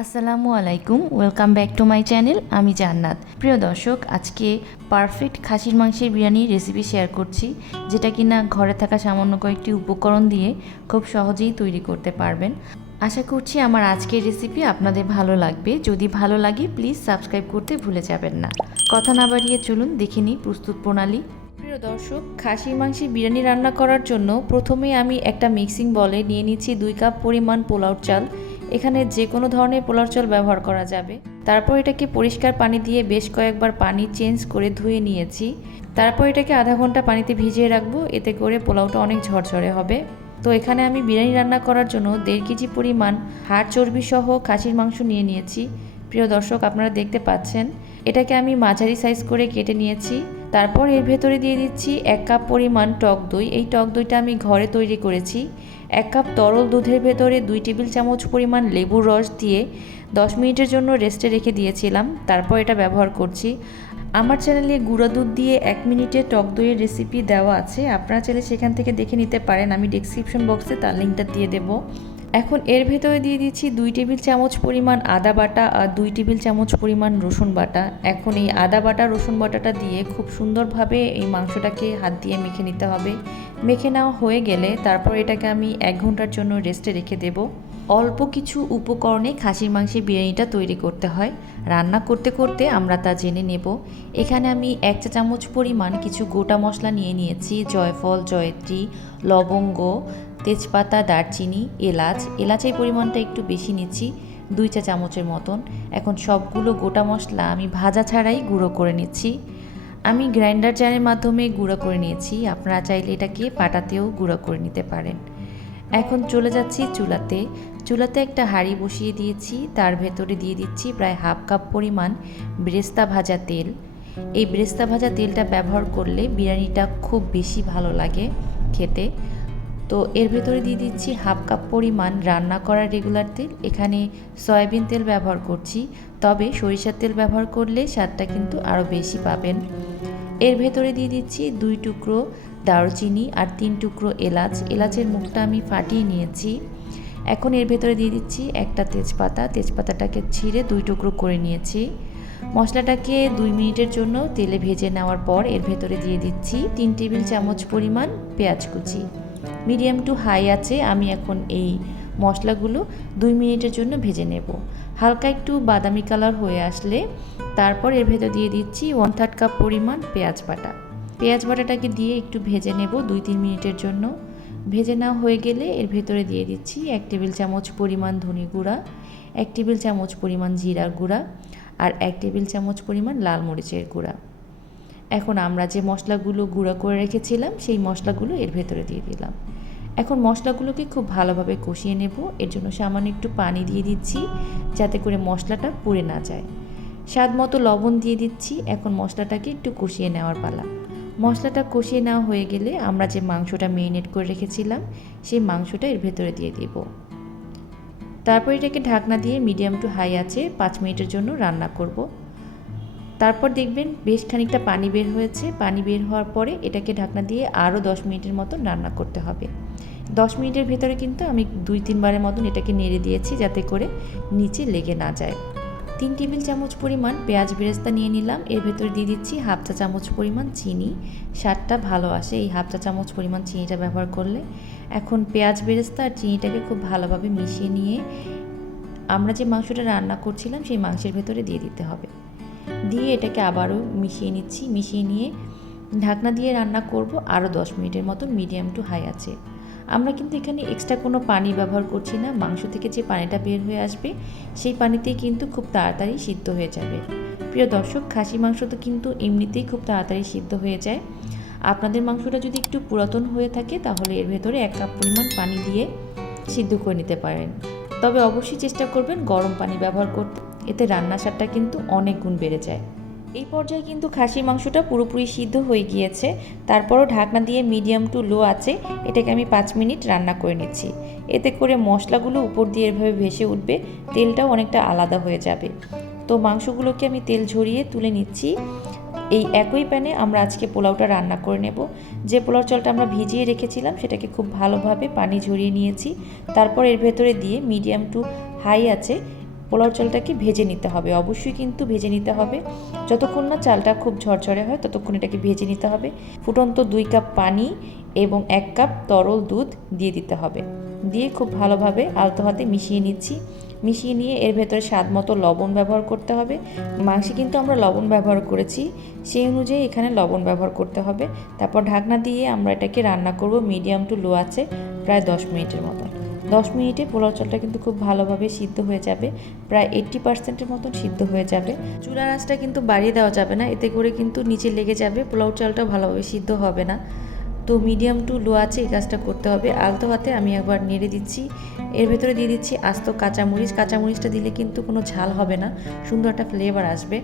আসসালামু আলাইকুম, welcome back to my channel. আমি জান্নাত। প্রিয় দর্শক, আজকে পারফেক্ট খাসির মাংসের বিরিয়ানির রেসিপি শেয়ার করছি, যেটা কিনা ঘরে থাকা সামান্য কয়েকটি উপকরণ দিয়ে খুব সহজেই তৈরি করতে পারবেন। আশা করছি আমার আজকের রেসিপি আপনাদের ভালো লাগবে। যদি ভালো লাগে প্লিজ সাবস্ক্রাইব করতে ভুলে যাবেন না। কথা না বাড়িয়ে চলুন দেখে নিই প্রস্তুত প্রণালী। প্রিয় দর্শক, খাসির মাংসের বিরিয়ানি রান্না করার জন্য প্রথমে আমি একটা মিক্সিং বলে নিয়ে নিচ্ছি 2 কাপ পরিমাণ পোলাও চাল। এখানে যে কোনো ধরনের পোলাও চাল ব্যবহার করা যাবে। তারপর এটাকে পরিষ্কার পানি দিয়ে বেশ কয়েকবার পানি চেঞ্জ করে ধুয়ে নিয়েছি। তারপর এটাকে আধা ঘন্টা পানিতে ভিজিয়ে রাখবো, এতে করে পোলাওটা অনেক ঝরঝরে হবে। তো এখানে আমি বিরিয়ানি রান্না করার জন্য 1.5 কেজি পরিমাণ হাড় চর্বি সহ খাসির মাংস নিয়ে নিয়েছি। প্রিয় দর্শক, আপনারা দেখতে পাচ্ছেন এটাকে আমি মাঝারি সাইজ করে কেটে নিয়েছি। তারপর এর ভেতরে দিয়ে দিচ্ছি 1 কাপ পরিমাণ টক দই। এই টক দইটা আমি ঘরে তৈরি করেছি। 1 কাপ তরল দুধের ভেতরে 2 টেবিল চামচ পরিমাণ লেবুর রস দিয়ে 10 মিনিটের জন্য রেস্টে রেখে দিয়েছিলাম। তারপর এটা ব্যবহার করছি। আমার চ্যানেলে গুঁড়া দুধ দিয়ে 1 মিনিটে টক দইয়ের রেসিপি দেওয়া আছে, আপনারা চাইলে সেখান থেকে দেখে নিতে পারেন। আমি ডেসক্রিপশন বক্সে তার লিঙ্কটা দিয়ে দেবো। এখন এর ভেতরে দিয়ে দিচ্ছি 2 টেবিল চামচ পরিমাণ আদা বাটা আর 2 টেবিল চামচ পরিমাণ রসুন বাটা। এখন এই আদা বাটা রসুন বাটাটা দিয়ে খুব সুন্দরভাবে এই মাংসটাকে হাত দিয়ে মেখে নিতে হবে। মেখে নেওয়া হয়ে গেলে তারপর এটাকে আমি 1 ঘন্টার জন্য রেস্টে রেখে দেব। অল্প কিছু উপকরণে খাসির মাংসের বিরিয়ানিটা তৈরি করতে হয়। রান্না করতে করতে আমরা তা জেনে নেব। এখানে আমি 1 চা চামচ পরিমাণ কিছু গোটা মশলা নিয়ে নিয়েছি। জয়ফল, জয়ত্রী, লবঙ্গ, তেজপাতা, দারচিনি, এলাচের পরিমাণটা একটু বেশি নিচ্ছি, 2 চা চামচের মতন। এখন সবগুলো গোটা মশলা আমি ভাজা ছাড়াই গুঁড়ো করে নিচ্ছি। আমি গ্রাইন্ডার জারের মাধ্যমে গুঁড়ো করে নিয়েছি, আপনারা চাইলে এটাকে পাটাতেও গুঁড়ো করে নিতে পারেন। এখন চলে যাচ্ছি চুলাতে একটা হাঁড়ি বসিয়ে দিয়েছি। তার ভেতরে দিয়ে দিচ্ছি প্রায় 1/2 কাপ পরিমাণ বেরেস্তা ভাজা তেল। এই বেরেস্তা ভাজা তেলটা ব্যবহার করলে বিরিয়ানিটা খুব বেশি ভালো লাগে খেতে। তো এর ভেতরে দিয়ে দিচ্ছি 1/2 কাপ পরিমাণ রান্না করা রেগুলার তেল। এখানে সয়াবিন তেল ব্যবহার করছি, তবে সরিষার তেল ব্যবহার করলে স্বাদটা কিন্তু আরও বেশি পাবেন। এর ভেতরে দিয়ে দিচ্ছি 2 টুকরো দারুচিনি আর 3 টুকরো এলাচের মুখটা আমি ফাটিয়ে নিয়েছি। এখন এর ভেতরে দিয়ে দিচ্ছি একটা তেজপাতাটাকে ছিঁড়ে 2 টুকরো করে নিয়েছি। মশলাটাকে 2 মিনিটের জন্য তেলে ভেজে নেওয়ার পর এর ভেতরে দিয়ে দিচ্ছি 3 টেবিল চামচ পরিমাণ পেঁয়াজ কুচি। মিডিয়াম টু হাই আছে আমি এখন এই মশলাগুলো 2 মিনিটের জন্য ভেজে নেব। হালকা একটু বাদামি কালার হয়ে আসলে তারপর এর ভেতর দিয়ে দিচ্ছি 1/3 কাপ পরিমাণ পেঁয়াজ বাটাটাকে দিয়ে একটু ভেজে নেব 2-3 মিনিটের জন্য। ভেজে নেওয়া হয়ে গেলে এর ভেতরে দিয়ে দিচ্ছি 1 টেবিল চামচ পরিমাণ ধনে গুঁড়া, 1 টেবিল চামচ পরিমাণ জিরার গুঁড়া আর 1 টেবিল চামচ পরিমাণ লাল মরিচের গুঁড়া। এখন আমরা যে মশলাগুলো গুঁড়া করে রেখেছিলাম সেই মশলাগুলো এর ভেতরে দিয়ে দিলাম। এখন মশলাগুলোকে খুব ভালোভাবে কষিয়ে নেব। এর জন্য সামান্য একটু পানি দিয়ে দিচ্ছি, যাতে করে মশলাটা পুড়ে না যায়। স্বাদ মতো লবণ দিয়ে দিচ্ছি। এখন মশলাটাকে একটু কষিয়ে নেওয়ার পালা। মশলাটা কষিয়ে নেওয়া হয়ে গেলে আমরা যে মাংসটা মেরিনেট করে রেখেছিলাম সেই মাংসটা এর ভেতরে দিয়ে দেব। তারপর এটাকে ঢাকনা দিয়ে মিডিয়াম টু হাই আছে 5 মিনিটের জন্য রান্না করব। তারপর দেখবেন বেশ খানিকটা পানি বের হয়েছে। পানি বের হওয়ার পরে এটাকে ঢাকনা দিয়ে আরও 10 মিনিটের মতন রান্না করতে হবে। 10 মিনিটের ভেতরে কিন্তু আমি 2-3 বারের মতন এটাকে নেড়ে দিয়েছি, যাতে করে নিচে লেগে না যায়। 3 টেবিল চামচ পরিমাণ পেঁয়াজ বেরেস্তা নিয়ে নিলাম। এর ভেতরে দিয়ে দিচ্ছি 1/2 চা চামচ পরিমাণ চিনি। স্বাদটা ভালো আসে এই 1/2 চা চামচ পরিমাণ চিনিটা ব্যবহার করলে। এখন পেঁয়াজ বেরেস্তা আর চিনিটাকে খুব ভালোভাবে মিশিয়ে নিয়ে আমরা যে মাংসটা রান্না করছিলাম সেই মাংসের ভেতরে দিয়ে দিতে হবে। দিয়ে এটাকে আবারও মিশিয়ে নিয়ে ঢাকনা দিয়ে রান্না করব আরও 10 মিনিটের মতন মিডিয়াম টু হাই আছে। আমরা কিন্তু এখানে এক্সট্রা কোনো পানি ব্যবহার করছি না। মাংস থেকে যে পানিটা বের হয়ে আসবে সেই পানিতেই কিন্তু খুব তাড়াতাড়ি সিদ্ধ হয়ে যাবে। প্রিয় দর্শক, খাসি মাংস তো কিন্তু এমনিতেই খুব তাড়াতাড়ি সিদ্ধ হয়ে যায়। আপনাদের মাংসটা যদি একটু পুরাতন হয়ে থাকে তাহলে এর ভেতরে 1 কাপ পরিমাণ পানি দিয়ে সিদ্ধ করে নিতে পারেন। তবে অবশ্যই চেষ্টা করবেন গরম পানি ব্যবহার করতে, এতে রান্নার স্বাদটা কিন্তু অনেক গুণ বেড়ে যায়। এই পর্যায়ে কিন্তু খাসির মাংসটা পুরোপুরি সিদ্ধ হয়ে গিয়েছে। তারপরও ঢাকনা দিয়ে মিডিয়াম টু লো আছে এটাকে আমি 5 মিনিট রান্না করে নিচ্ছি। এতে করে মশলাগুলো উপর দিয়ে এভাবে ভেসে উঠবে, তেলটাও অনেকটা আলাদা হয়ে যাবে। তো মাংসগুলোকে আমি তেল ঝরিয়ে তুলে নিচ্ছি। এই একই প্যানে আমরা আজকে পোলাওটা রান্না করে নেব। যে পোলাও চালটা আমরা ভিজিয়ে রেখেছিলাম সেটাকে খুব ভালোভাবে পানি ঝরিয়ে নিয়েছি। তারপর এর ভেতরে দিয়ে মিডিয়াম টু হাই আছে পোলাও চালটাকে ভেজে নিতে হবে। অবশ্যই কিন্তু ভেজে নিতে হবে, যতক্ষণ না চালটা খুব ঝরঝরে হয় ততক্ষণ এটাকে ভেজে নিতে হবে। ফুটন্ত 2 কাপ পানি এবং 1 কাপ তরল দুধ দিয়ে দিতে হবে। দিয়ে খুব ভালোভাবে আলতো হাতে মিশিয়ে নিচ্ছি। মিশিয়ে নিয়ে এর ভেতরে স্বাদ মতো লবণ ব্যবহার করতে হবে। মাংসে কিন্তু আমরা লবণ ব্যবহার করেছি, সেই অনুযায়ী এখানে লবণ ব্যবহার করতে হবে। তারপর ঢাকনা দিয়ে আমরা এটাকে রান্না করব মিডিয়াম টু লো আছে প্রায় 10 মিনিটের মতন। 10 মিনিটে পোলাও চালটা কিন্তু খুব ভালোভাবে সিদ্ধ হয়ে যাবে, প্রায় 80%-এর মতন সিদ্ধ হয়ে যাবে। চুলার আঁচটা কিন্তু বাড়িয়ে দেওয়া যাবে না, এতে করে কিন্তু নিচে লেগে যাবে, পোলাও চালটাও ভালোভাবে সিদ্ধ হবে না। তো মিডিয়াম টু লো আছে এই কাজটা করতে হবে। আলতো হাতে আমি একবার নেড়ে দিচ্ছি। এর ভেতরে দিয়ে দিচ্ছি আস্ত কাঁচামরিচ। কাঁচামরিচটা দিলে কিন্তু কোনো ঝাল হবে না, সুন্দর একটা ফ্লেভার আসবে।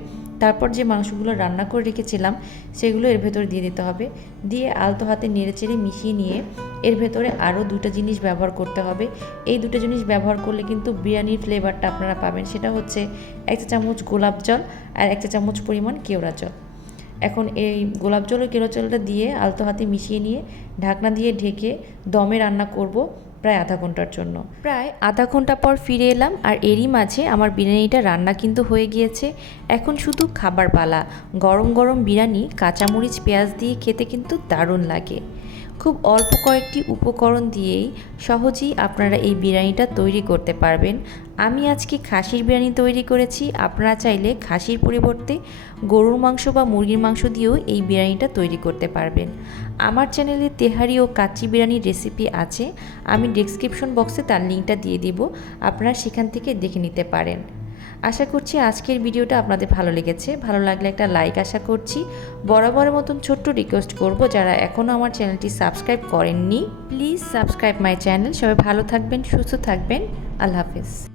তারপর যে মাংসগুলো রান্না করে রেখেছিলাম সেগুলো এর ভেতরে দিয়ে দিতে হবে। দিয়ে আলতো হাতে নেড়েচেড়ে মিশিয়ে নিয়ে এর ভেতরে আরও 2টা জিনিস ব্যবহার করতে হবে। এই 2টা জিনিস ব্যবহার করলে কিন্তু বিরিয়ানির ফ্লেভারটা আপনারা পাবেন। সেটা হচ্ছে 1 চা চামচ গোলাপ জল আর 1 চা চামচ পরিমাণ কেওড়া জল। এখন এই গোলাপ জল ও কেওড়া জলটা দিয়ে আলতো হাতে মিশিয়ে নিয়ে ঢাকনা দিয়ে ঢেকে দমে রান্না করব প্রায় আধা ঘন্টার জন্য। প্রায় আধা ঘন্টা পর ফিরে এলাম, আর এরই মাঝে আমার বিরিয়ানিটা রান্না কিন্তু হয়ে গিয়েছে। এখন শুধু খাবার পালা। গরম গরম বিরিয়ানি কাঁচামরিচ পেঁয়াজ দিয়ে খেতে কিন্তু দারুণ লাগে। খুব অল্প কয়েকটি উপকরণ দিয়েই সহজেই আপনারা এই বিরিয়ানিটা তৈরি করতে পারবেন। আমি আজকে খাসির বিরিয়ানি তৈরি করেছি, আপনারা চাইলে খাসির পরিবর্তে গরুর মাংস বা মুরগির মাংস দিয়েও এই বিরিয়ানিটা তৈরি করতে পারবেন। আমার চ্যানেলে তেহারি ও কাচ্চি বিরিয়ানির রেসিপি আছে, আমি ডেসক্রিপশন বক্সে তার লিঙ্কটা দিয়ে দিব, আপনারা সেখান থেকে দেখে নিতে পারেন। আশা করছি আজকের ভিডিওটা আপনাদের ভালো লেগেছে। ভালো লাগলে একটা লাইক আশা করছি। বরাবরের মতন ছোট্ট রিকোয়েস্ট করব, যারা এখনও আমার চ্যানেলটি সাবস্ক্রাইব করেননি প্লিজ সাবস্ক্রাইব মাই চ্যানেল। সবাই ভালো থাকবেন, সুস্থ থাকবেন। আল্লাহ হাফেজ।